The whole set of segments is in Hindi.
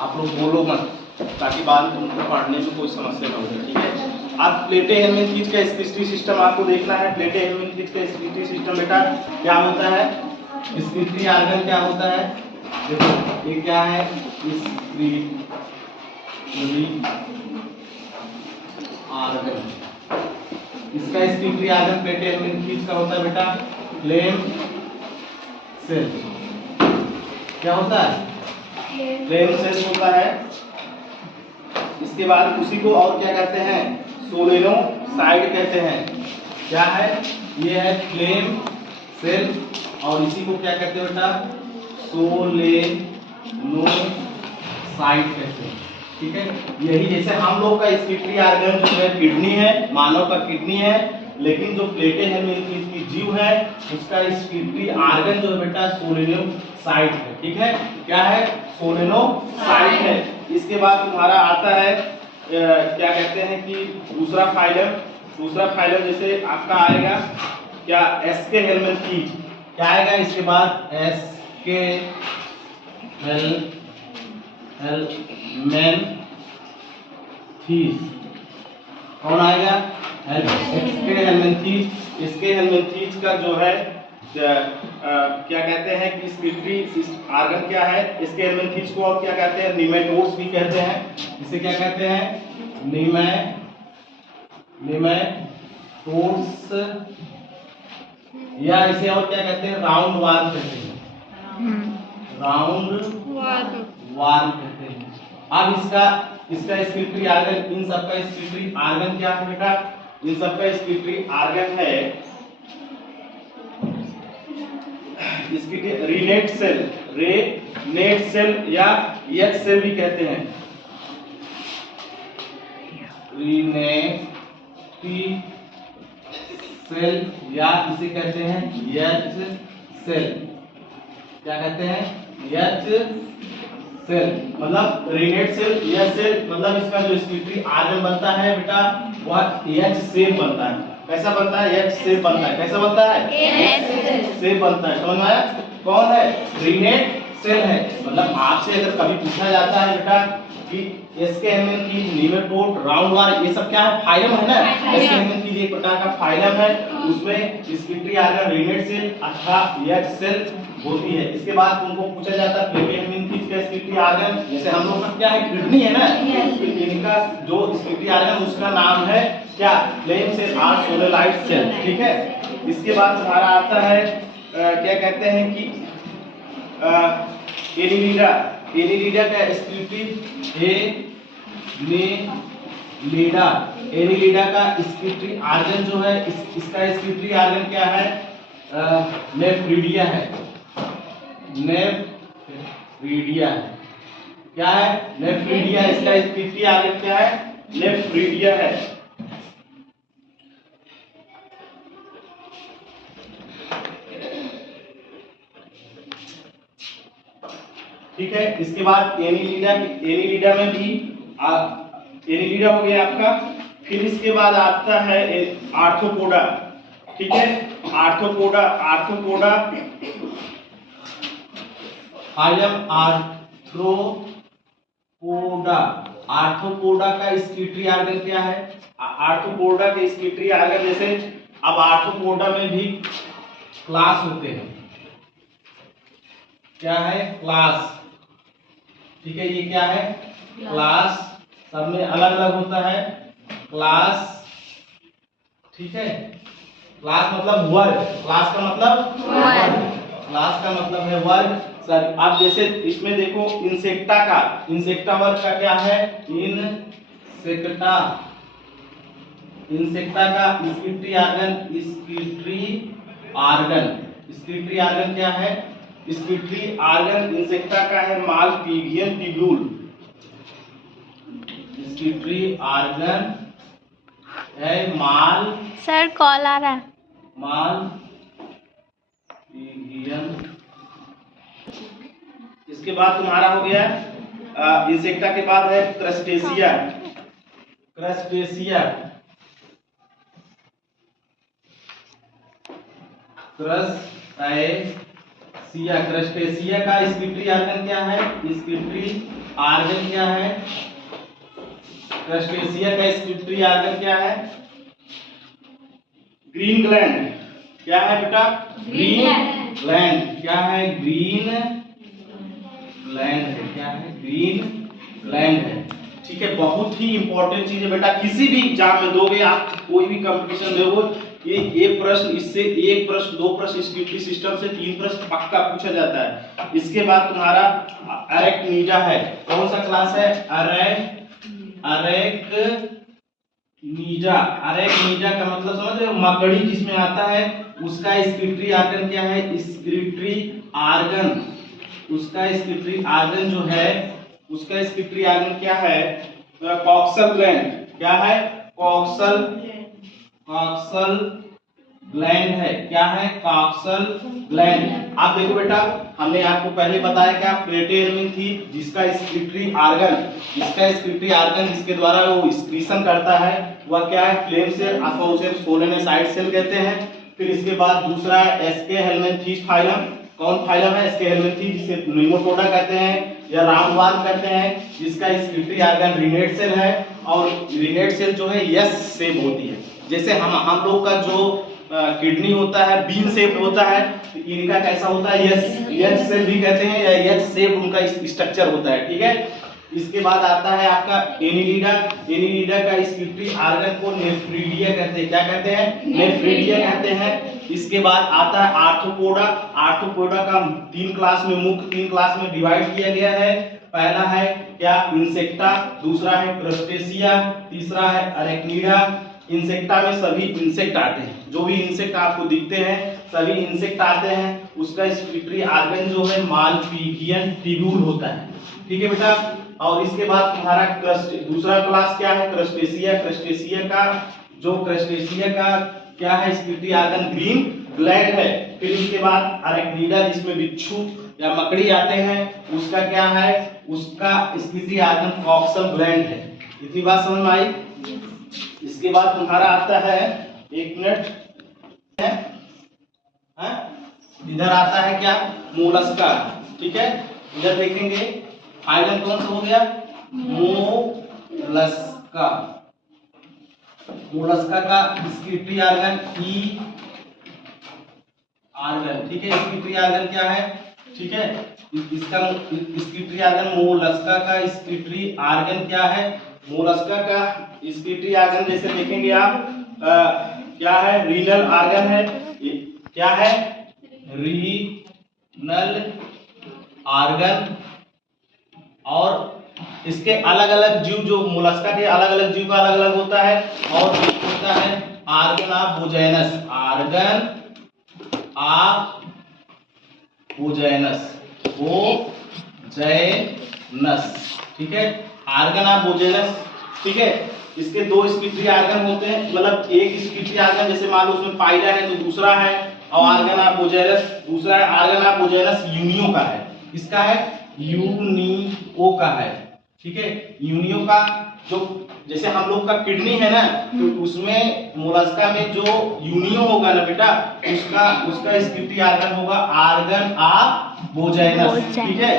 आप लोग बोलो मत, ताकि बाद में तुमको पढ़ने में कोई समस्या ना हो। ठीक है, अब प्लेटे हेलमनथीज का स्क्रीटरी सिस्टम आपको देखना है। प्लेटे हेलमनथीज का स्क्रीटरी सिस्टम बेटा क्या होता है? स्क्रीटरी आर्गन क्या होता है? देखो ये क्या है? स्क्रीटरी आर्गन, इसका स्क्रीटरी आर्गन प्लेटे हेलमनथीज का होता है बेटा फ्लेम सेल। क्या होता है? फ्लेम सेल होता है। इसके बाद उसी को और क्या कहते हैं? सोलेनोसाइड कहते हैं। क्या है? ये है फ्लेम सेल और इसी को क्या कहते हैं बेटा? सोलेनोसाइड कहते हैं। ठीक है, यही जैसे हम लोग का स्क्रीटरी आर्गन जो है किडनी है, मानव का किडनी है, लेकिन जो प्लेटे हेलमनथीज की जीव है उसका स्क्रीटरी आर्गन जो है बेटा सोलेनोसाइड है। ठीक है, क्या है? सोलेनोसाइड है। इसके बाद तुम्हारा आता है क्या कहते हैं कि दूसरा फाइलम। दूसरा फाइलम जैसे आपका आएगा क्या? एसके हेलमनथीज। क्या आएगा इसके बाद? एसके हेलमनथीज। कौन आएगा? एसके हेलमनथीज। इसके हेलमनथीज का जो है क्या कहते हैं कि स्क्रीटरी आर्गन क्या है? इसके हेलमनथीज को और क्या कहते हैं? निमेटोड्स भी कहते हैं। इसे क्या कहते हैं? निमेटोड्स, या इसे और क्या कहते हैं? राउंड वार्म कहते हैं। राउंड वार्म कहते हैं। अब इसका स्क्रीटरी आर्गन, इन सबका स्क्रीटरी आर्गन क्या है बेटा? इन सबका स्क्रीटरी आर्गन है रीनेट सेल, रेनेट सेल या एच सेल भी कहते हैं। रीनेटी सेल या इसे कहते हैं एच सेल। क्या कहते हैं? एच सेल मतलब रीनेट सेल, एच सेल मतलब इसका जो स्क्रीटरी आर्गन बनता है बेटा वह एच सेल बनता है। कैसा बनता है? एच सेल बनता है। कैसा बनता है? एच सेल बनता है। समझ में आया? कौन है? रीनेट सेल है। मतलब आपसे अगर कभी पूछा जाता है बेटा कि एसके हेलमनथीज, निमेटोड, राउंड वार्म, ये सब क्या है? फाइलम है ना। एसके हेलमनथीज एक प्रकार का फाइलम है, उसमें स्क्रीटरी आर्गन रीनेट सेल अथवा एच सेल होती है। इसके बाद तुमको पूछा जाता है प्लेटे हेलमनथीज का स्क्रीटरी आर्गन, जैसे हम लोग का क्या है? किडनी है ना, तो इनका जो स्क्रीटरी आर्गन उसका नाम है क्या? फ्लेम सेल और सोलेनोसाइड सेल। ठीक है, इसके बाद तुम्हारा आता है क्या कहते हैं कि एनिलिडा। एनिलिडा का स्क्रीटरी एनिलिडा का स्क्रीटरी आर्गन जो है इसका स्क्रीटरी आर्गन क्या है? नेफ्रिडिया है। नेफ्रिडिया है। क्या है? नेफ्रिडिया। इसका स्क्रीटरी आर्गन क्या है? नेफ्रिडिया है। ठीक है, इसके बाद एनिलिडा में भी एनिलिडा हो गया आपका। फिर इसके बाद आता है आर्थ्रोपोडा। ठीक है, आर्थ्रोपोडा फाइलम आर्थ्रोपोडा का स्क्रीटरी आर्गन क्या है? आर्थ्रोपोडा के स्क्रीटरी आर्गन जैसे अब आर्थ्रोपोडा में भी क्लास होते हैं। क्या है? क्लास। ठीक है, ये क्या है? क्लास। सब में अलग अलग होता है क्लास। ठीक है, क्लास मतलब वर्ग। क्लास का मतलब वर्ग। क्लास का मतलब है वर्ग। सर आप जैसे इसमें देखो इंसेक्टा वर्ग का क्या है? इंसेक्टा का स्क्रीटरी आर्गन क्या है? स्क्रीटरी आर्गन इंसेक्टा का है मालपिगियन ट्यूब्यूल। स्क्रीटरी आर्गन है सर कॉल आ रहा है। मालपिगियन। इसके बाद तुम्हारा हो गया इंसेक्टा के बाद है क्रस्टेशिया। क्रस्टेशिया का स्क्रीटरी आर्गन क्या है? स्क्रीटरी आर्गन क्या है? क्रस्टेशिया का स्क्रिप्टरी आर्गन क्या है? Green gland. क्या है बेटा? Green gland. क्या है? ग्रीन ग्लैंड है। क्या है? ग्रीन ग्लैंड है। ठीक है, बहुत ही इंपॉर्टेंट चीज है बेटा, किसी भी एग्जाम में दोगे आप, कोई भी कंपटीशन दोगे, ये एक प्रश्न, इससे एक प्रश्न, दो प्रश्न स्क्रिप्टरी सिस्टम से 3 प्रश्न पक्का पूछा जाता है। इसके बाद तुम्हारा अरेक्निडा है। कौन सा क्लास है? अरेक्निडा। अरेक्निडा का मतलब समझ रहे हो? मकड़ी जिसमें आता है उसका स्क्रिप्टरी आर्गन क्या है? स्क्रिप्टरी आर्गन। उसका स्क्रिप्टरी आर्गन जो है, उसका स्क्रिप्टरी आर्गन क्या है? Coxal gland. क्या है? कॉक्सल ग्लैंड है। क्या है? Coxal gland. आप देखो बेटा, हमने आपको पहले बताया क्या? प्लेटेरमिन थी, जिसका स्क्रिप्टरी आर्गन जिसके द्वारा वो एक्सक्रीशन करता है वह क्या है? फ्लेम सेल अथवा उसे सोलेनोसाइड सेल कहते हैं। फिर इसके बाद दूसरा है एसके हेलमिंथेस फाइलम। कौन फाइलम है? एसके हेलमिंथेस, जिसे निमोटोडा कहते हैं या रामवान कहते हैं, जिसका स्क्रिप्टरी आर्गन रिनेट सेल है। और रिनेट सेल जो है यस शेप होती है। जैसे हम लोग का जो किडनी होता है बीन शेप होता है, तो इनका कैसा होता है? यस शेप भी कहते हैं या यस शेप उनका स्ट्रक्चर होता है। ठीक है, इसके बाद आता है आपका एनिलिडा। एनिलिडा का स्क्रिप्टरी आर्गन को नेफ्रिडिया कहते हैं। क्या कहते हैं? नेफ्रिडिया कहते हैं। इसके बाद आता है आर्थ्रोपोडा। आर्थ्रोपोडा का 3 क्लास में, मुख्य 3 क्लास में डिवाइड किया गया है। पहला है क्या? इंसेक्टा। दूसरा है क्रस्टेशिया। तीसरा है अरेक्निडा। इंसेक्टा में सभी इंसेक्ट आते हैं, जो भी इंसेक्ट आपको दिखते हैं सभी इंसेक्ट आते हैं। उसका स्क्रिप्टरी आर्गन जो है मालपिगियन ट्यूब्यूल होता है। ठीक है बेटा। और इसके बाद तुम्हारा दूसरा क्लास क्या है? क्रस्टेशिया। क्रस्टेशिया का क्या है? स्क्रिप्टरी आर्गन ग्रीन ग्लैंड है। फिर इसके बाद अरेक्निडा, जिसमें बिच्छू या मकड़ी आते हैं, उसका क्या है? उसका स्क्रिप्टरी आर्गन कॉक्सल ग्लैंड है। इतनी बात समझ में आई? इसके बाद तुम्हारा आता है, एक मिनट है, इधर आता है क्या? मोलस्का। ठीक है, इधर देखेंगे फाइलम कौन सा हो गया? मोलस्का। मोलस्का का स्क्रिप्टरी आर्गन ई आर्गन। ठीक है, स्क्रिप्टरी आर्गन क्या है? ठीक है, इसका स्क्रिप्टरी आर्गन, मोलस्का का स्क्रिप्टरी आर्गन क्या है? मोलस्का का स्क्रिप्टरी आर्गन जैसे देखेंगे आप, क्या है? रीनल आर्गन है। क्या है? Renal organ. और इसके अलग अलग जीव, जो मोलस्का के अलग अलग जीव का अलग अलग होता है। और होता है organ of Bojanus. Organ of Bojanus. ठीक है, आर्गन ऑफ बोजेनस। ठीक है, इसके 2 स्क्रिप्टरी आर्गन होते हैं, मतलब एक स्क्रिप्टरी आर्गन, जैसे मान लो उसमें पाइला है तो दूसरा है, और आर्गन ऑफ बोजेनस दूसरा है। आर्गन ऑफ बोजेनस यूनियो का है। किसका है? यूनियो का है। ठीक है, यूनियो का जो, जैसे हम लोग का किडनी है ना, तो उसमें मोलस्का में जो यूनियो होगा ना बेटा, उसका स्क्रिप्टरी आर्गन होगा आर्गन ऑफ बोजेनस। ठीक है,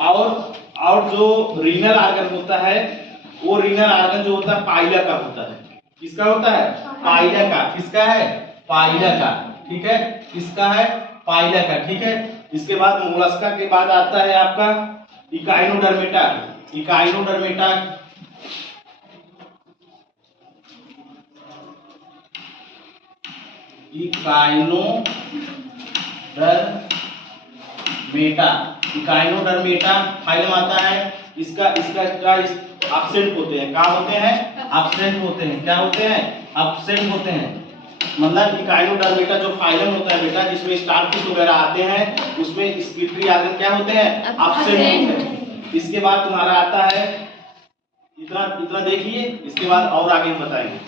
और जो रीनल आर्गन होता है, वो रीनल आर्गन जो होता है पाइला का होता है। किसका होता है? पाइला का। किसका है? पाइला का। ठीक है, किसका है? पाइला का। ठीक है, इसके बाद मोलस्का के बाद आता है आपका इकाइनोडर्मेटा। इकाइनोडर्मेटा इकाइनोडर्मेटा फाइलम आता है। इसका एब्सेंट होते हैं। क्या होते हैं? एब्सेंट होते हैं। क्या होते हैं? एब्सेंट होते हैं। मतलब इकाइनोडर्मेटा जो फाइलम होता है बेटा, जिसमें स्टारफिश वगैरह आते हैं, उसमें स्क्रिप्टरी आर्गन क्या होते हैं? एब्सेंट होते हैं। इसके बाद तुम्हारा आता है, इतना देखिए, इसके बाद और आगे बताएंगे।